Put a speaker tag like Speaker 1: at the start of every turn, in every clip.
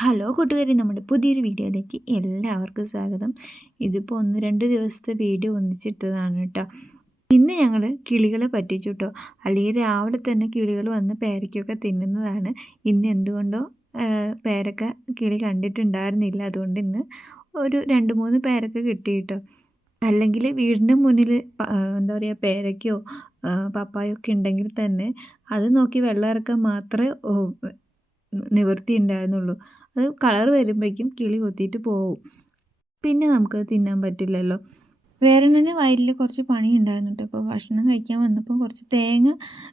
Speaker 1: Hello കൂട്ടുകാരി നമ്മുടെ പുതിയൊരു വീഡിയോയിലേക്ക് എല്ലാവർക്കും സ്വാഗതം. ഇതിപ്പോൾ ഒന്ന് രണ്ട് ദിവസത്തെ വീഡിയോ ഒന്നിച്ചിട്ടതാണ് കേട്ടോ. ഇന്ന് ഞങ്ങൾ കിളികളെ പറ്റിച്ചു കേട്ടോ. അല്ലെങ്കിൽ രാവിലെ തന്നെ കിളികൾ വന്ന് പേരയ്ക്കൊക്കെ തിന്നുന്നതാണ്. ഇന്ന് എന്തുകൊണ്ടോ പേരക്ക കിളി കണ്ടിട്ടുണ്ടായിരുന്നില്ല. അതുകൊണ്ട് ഇന്ന് ഒരു രണ്ട് മൂന്ന് പേരക്ക കിട്ടി കേട്ടോ. അല്ലെങ്കിൽ വീടിന്റെ മുന്നിൽ എന്താ പറയുക പേരയ്ക്കോ പപ്പായൊക്കെ പപ്പായോ ഉണ്ടെങ്കിൽ തന്നെ അത് നോക്കി വെള്ളം ഇറക്കാൻ മാത്രമേ നിവൃത്തി ഉണ്ടായിരുന്നുള്ളൂ. അത് കളർ വരുമ്പോഴേക്കും കിളി കൊത്തിയിട്ട് പോവും. പിന്നെ നമുക്കത് തിന്നാൻ പറ്റില്ലല്ലോ. വേറെ തന്നെ വയലിൽ കുറച്ച് പണി ഉണ്ടായിരുന്നു കേട്ടോ അപ്പോൾ ഭക്ഷണം കഴിക്കാൻ വന്നപ്പോൾ കുറച്ച് തേങ്ങ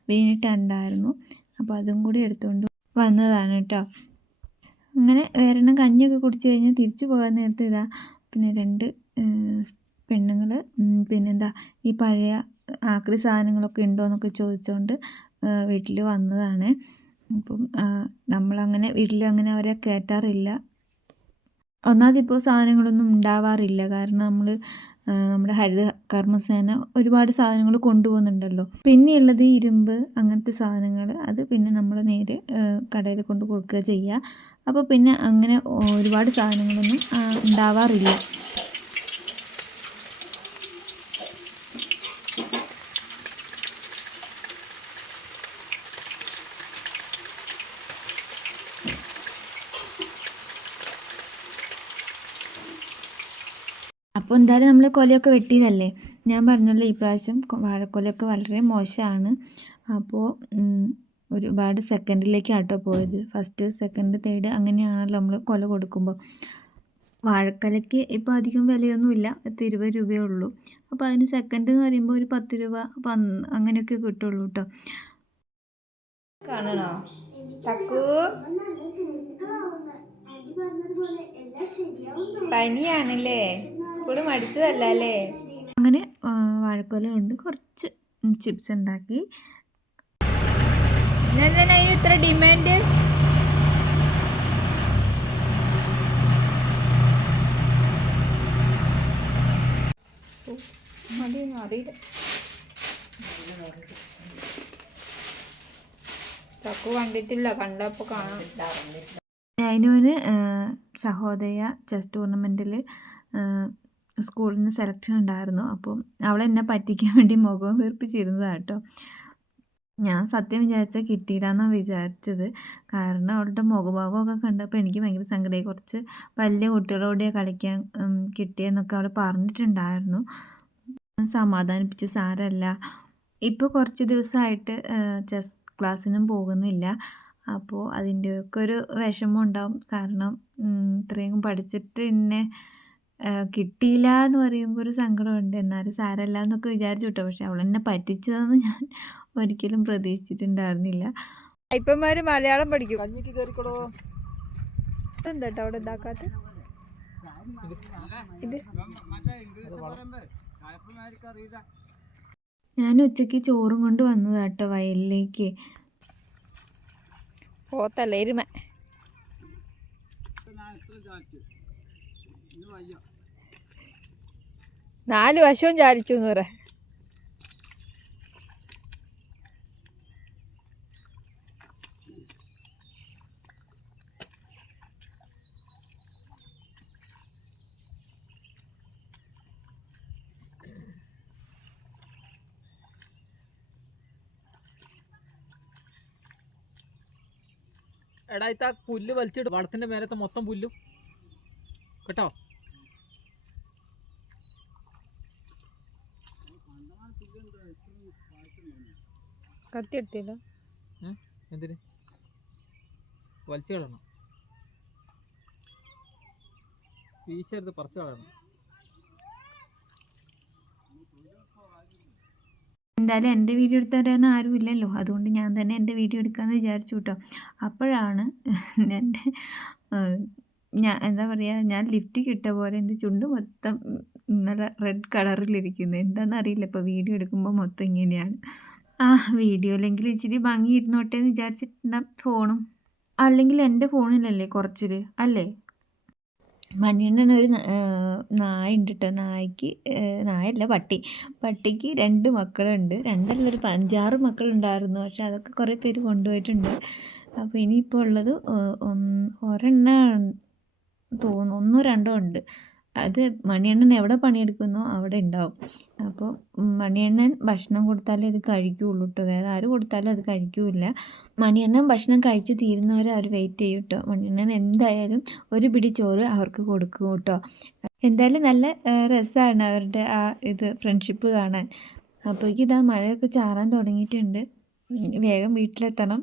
Speaker 1: വീണിട്ടുണ്ടായിരുന്നു അപ്പോൾ അതും കൂടി എടുത്തുകൊണ്ട് വന്നതാണ് കേട്ടോ. അങ്ങനെ വേറെണ്ണം കഞ്ഞിയൊക്കെ കുടിച്ച് കഴിഞ്ഞാൽ തിരിച്ചു പോകാൻ നേരത്തെ ഇതാ പിന്നെ രണ്ട് പെണ്ണുങ്ങൾ പിന്നെന്താ ഈ പഴയ ആക്രി സാധനങ്ങളൊക്കെ ഉണ്ടോ എന്നൊക്കെ ചോദിച്ചുകൊണ്ട് വീട്ടിൽ വന്നതാണ്. അപ്പം നമ്മളങ്ങനെ വീട്ടിൽ അങ്ങനെ അവരെ കയറ്റാറില്ല ഒന്നാമതിപ്പോൾ സാധനങ്ങളൊന്നും ഉണ്ടാവാറില്ല. കാരണം നമ്മൾ നമ്മുടെ ഹരിത കർമ്മസേന ഒരുപാട് സാധനങ്ങൾ കൊണ്ടുപോകുന്നുണ്ടല്ലോ. പിന്നെയുള്ളത് ഇരുമ്പ് അങ്ങനത്തെ സാധനങ്ങൾ അത് പിന്നെ നമ്മൾ നേരെ കടയിൽ കൊണ്ട് കൊടുക്കുക ചെയ്യുക അപ്പോൾ പിന്നെ അങ്ങനെ ഒരുപാട് സാധനങ്ങളൊന്നും ഉണ്ടാവാറില്ല. അപ്പോൾ എന്തായാലും നമ്മൾ കൊലയൊക്കെ വെട്ടിയതല്ലേ? ഞാൻ പറഞ്ഞല്ലോ ഈ പ്രാവശ്യം വാഴക്കൊലയൊക്കെ വളരെ മോശമാണ്. അപ്പോൾ ഒരുപാട് സെക്കൻഡിലേക്ക് ആട്ടോ പോയത്. ഫസ്റ്റ് സെക്കൻഡ് തേർഡ് അങ്ങനെയാണല്ലോ നമ്മൾ കൊല കൊടുക്കുമ്പോൾ വാഴക്കൊലയ്ക്ക് ഇപ്പോൾ അധികം വിലയൊന്നുമില്ല. പത്ത് ഇരുപത് രൂപയേ ഉള്ളൂ. അപ്പോൾ അതിന് സെക്കൻഡ് എന്ന് പറയുമ്പോൾ ഒരു പത്ത് രൂപ പന്ന് അങ്ങനെയൊക്കെ കിട്ടുള്ളൂ കേട്ടോ
Speaker 2: കാണണോ? തക്കു. പനിയാണല്ലേ? സ്കൂൾ മടിച്ചതല്ല അല്ലേ
Speaker 1: അങ്ങനെ വാഴക്കോല കൊണ്ട് കുറച്ച് ചിപ്സ് ഉണ്ടാക്കി.
Speaker 2: ഇത്ര ഡിമാൻഡ് മതിയൊന്നും അറിയില്ല. തക്കു കണ്ടിട്ടില്ല. കണ്ടപ്പോൾ കാണാം.
Speaker 1: നൈനുവിന് സഹോദയ ചെസ് ടൂർണമെന്റിൽ സ്കൂളിൽ നിന്ന് സെലക്ഷൻ ഉണ്ടായിരുന്നു. അപ്പം അവളെന്നെ പറ്റിക്കാൻ വേണ്ടി മുഖം വീർപ്പിച്ചിരുന്നതാണ് കേട്ടോ. ഞാൻ സത്യം വിചാരിച്ചാൽ കിട്ടിയില്ലെന്നാണ് വിചാരിച്ചത്. കാരണം അവളുടെ മുഖഭാവമൊക്കെ കണ്ടപ്പോൾ എനിക്ക് ഭയങ്കര സങ്കടമായി കുറച്ച് വലിയ കുട്ടികളോടെ കളിക്കാൻ കിട്ടിയെന്നൊക്കെ അവൾ പറഞ്ഞിട്ടുണ്ടായിരുന്നു. സമാധാനിപ്പിച്ച് സാരമല്ല ഇപ്പോൾ കുറച്ച് ദിവസമായിട്ട് ചെസ് ക്ലാസ്സിനും പോകുന്നില്ല. അപ്പോൾ അതിന്റെയൊക്കെ ഒരു വിഷമം ഉണ്ടാവും കാരണം ഇത്രയും പഠിച്ചിട്ട് എന്നെ കിട്ടിയില്ല എന്ന് പറയുമ്പോൾ ഒരു സങ്കടമുണ്ട്. എന്നാലും സാരമില്ല എന്നൊക്കെ വിചാരിച്ചു കേട്ടോ. പക്ഷെ അവൾ എന്നെ പറ്റിച്ചതെന്ന് ഞാൻ ഒരിക്കലും പ്രതീക്ഷിച്ചിട്ടുണ്ടായിരുന്നില്ല.
Speaker 2: ഇപ്പന്മാര് മലയാളം പഠിക്കും.
Speaker 3: കഞ്ഞിക്ക് കയറിക്കടോ
Speaker 2: എന്താ അവിടെ ഇതാക്കാത്ത? ഇത്?
Speaker 1: ഞാൻ ഉച്ചയ്ക്ക് ചോറും കൊണ്ട് വന്നതാട്ടോ വയലിലേക്ക്.
Speaker 2: പോത്തല്ല എരുമ നാല് വശവും ചാലിച്ചു എന്ന് പറ.
Speaker 3: എടാ ഇത്ത പുല്ല് വലിച്ചിട്ട് വളത്തിന്റെ മേലത്തെ മൊത്തം പുല്ലും. കേട്ടോ?
Speaker 2: കത്തി എടുത്തില്ല
Speaker 3: എന്തിന്? വലിച്ചു കളയണം. വീശരുത് പറിച്ചു കളയണം.
Speaker 1: എന്തായാലും എന്റെ വീഡിയോ എടുത്ത് ആരും ഇല്ലല്ലോ. അതുകൊണ്ട് ഞാൻ തന്നെ എന്റെ വീഡിയോ എടുക്കാമെന്ന് വിചാരിച്ചു കേട്ടോ അപ്പോഴാണ് എന്റെ ഞാൻ എന്താ പറയുക ഞാൻ ലിഫ്റ്റ് കിട്ട പോലെ എന്റെ ചുണ്ട് മൊത്തം നല്ല റെഡ് കളറിലിരിക്കുന്നത് എന്താണെന്ന് അറിയില്ല ഇപ്പോൾ വീഡിയോ എടുക്കുമ്പോൾ മൊത്തം ഇങ്ങനെയാണ്. ആ വീഡിയോ അല്ലെങ്കിൽ ഇച്ചിരി ഭംഗി ഇരുന്നോട്ടെ എന്ന് വിചാരിച്ചിട്ടുണ്ടാകും ഫോണും. അല്ലെങ്കിൽ എന്റെ ഫോണിലല്ലേ കുറച്ചിൽ അല്ലേ? മണിയണ്ണൻ ഒരു നായ ഉണ്ട് കേട്ടോ നായ്ക്ക് നായല്ല പട്ടി. പട്ടിക്ക് രണ്ട് മക്കളുണ്ട്. രണ്ടല്ല ഒരു അഞ്ചാറ് മക്കളുണ്ടായിരുന്നു. പക്ഷെ അതൊക്കെ കുറേ പേര് കൊണ്ടുപോയിട്ടുണ്ട്. അപ്പോൾ ഇനിയിപ്പോൾ ഉള്ളത് ഒരെണ്ണം തോന്നുന്നു. ഒന്നോ രണ്ടോ ഉണ്ട്. അത് മണിയണ്ണൻ എവിടെ പണിയെടുക്കുന്നോ? അവിടെ ഉണ്ടാവും. അപ്പോൾ മണിയണ്ണൻ ഭക്ഷണം കൊടുത്താലേ അത് കഴിക്കുകയുള്ളൂ കേട്ടോ വേറെ ആര് കൊടുത്താലും അത് കഴിക്കില്ല. മണിയണ്ണൻ ഭക്ഷണം കഴിച്ച് തീരുന്നവരെ അവർ വെയിറ്റ് ചെയ്യും കേട്ടോ മണിയണ്ണൻ എന്തായാലും ഒരു പിടി ചോറ് അവർക്ക് കൊടുക്കും കേട്ടോ എന്തായാലും നല്ല രസമാണ് അവരുടെ ആ ഇത് ഫ്രണ്ട്ഷിപ്പ് കാണാൻ. അപ്പോഴേക്കും ഇതാ മഴയൊക്കെ ചാറാൻ തുടങ്ങിയിട്ടുണ്ട്. വേഗം വീട്ടിലെത്തണം.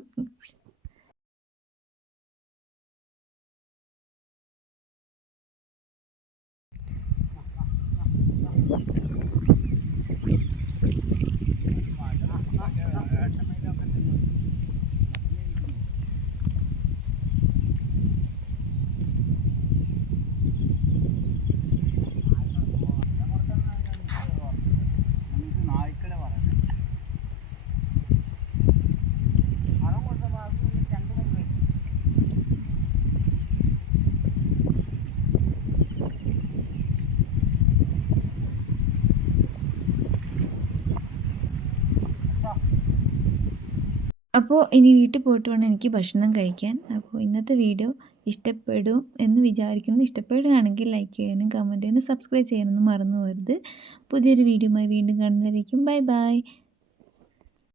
Speaker 1: അപ്പോൾ ഇനി വീട്ടിൽ പോയിട്ട് വേണം എനിക്ക് ഭക്ഷണം കഴിക്കാൻ. അപ്പോൾ ഇന്നത്തെ വീഡിയോ ഇഷ്ടപ്പെടും എന്ന് വിചാരിക്കുന്നു. ഇഷ്ടപ്പെടുകയാണെങ്കിൽ ലൈക്ക് ചെയ്യാനും കമന്റ് ചെയ്യാനും സബ്സ്ക്രൈബ് ചെയ്യാനൊന്നും മറന്നു പോകരുത്. പുതിയൊരു വീഡിയോയുമായി വീണ്ടും കാണുന്നതായിരിക്കും ബൈ ബൈ